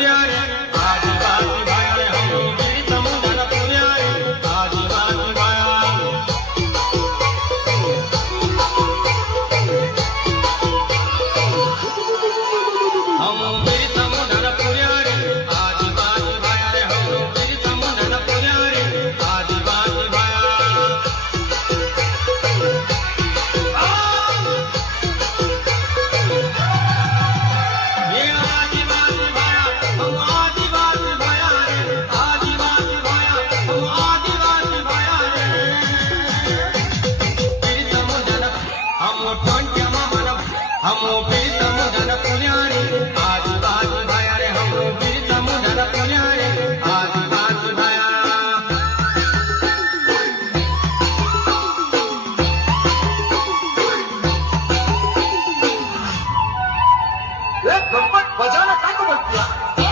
पुऱ्या रे आदिवासी भाया रे हम बीर समुद्र पुऱ्या रे आदिवासी भाया हम बीर समुद्र पुऱ्या रे आदिवासी भाया रे हम बीर समुद्र पुऱ्या रे आदिवासी भाया ये आदिवासी भाया हम आदिवासी भाया रे आदिवासी भाया हम आदिवासी भाया रे बीर समुद्र हम टोंट्या मामा हम बीर समुद्र पुऱ्या रे आदिवासी भाया रे हम बीर समुद्र पुऱ्या रे आदिवासी भाया गणपत बजाना काय बोलतोय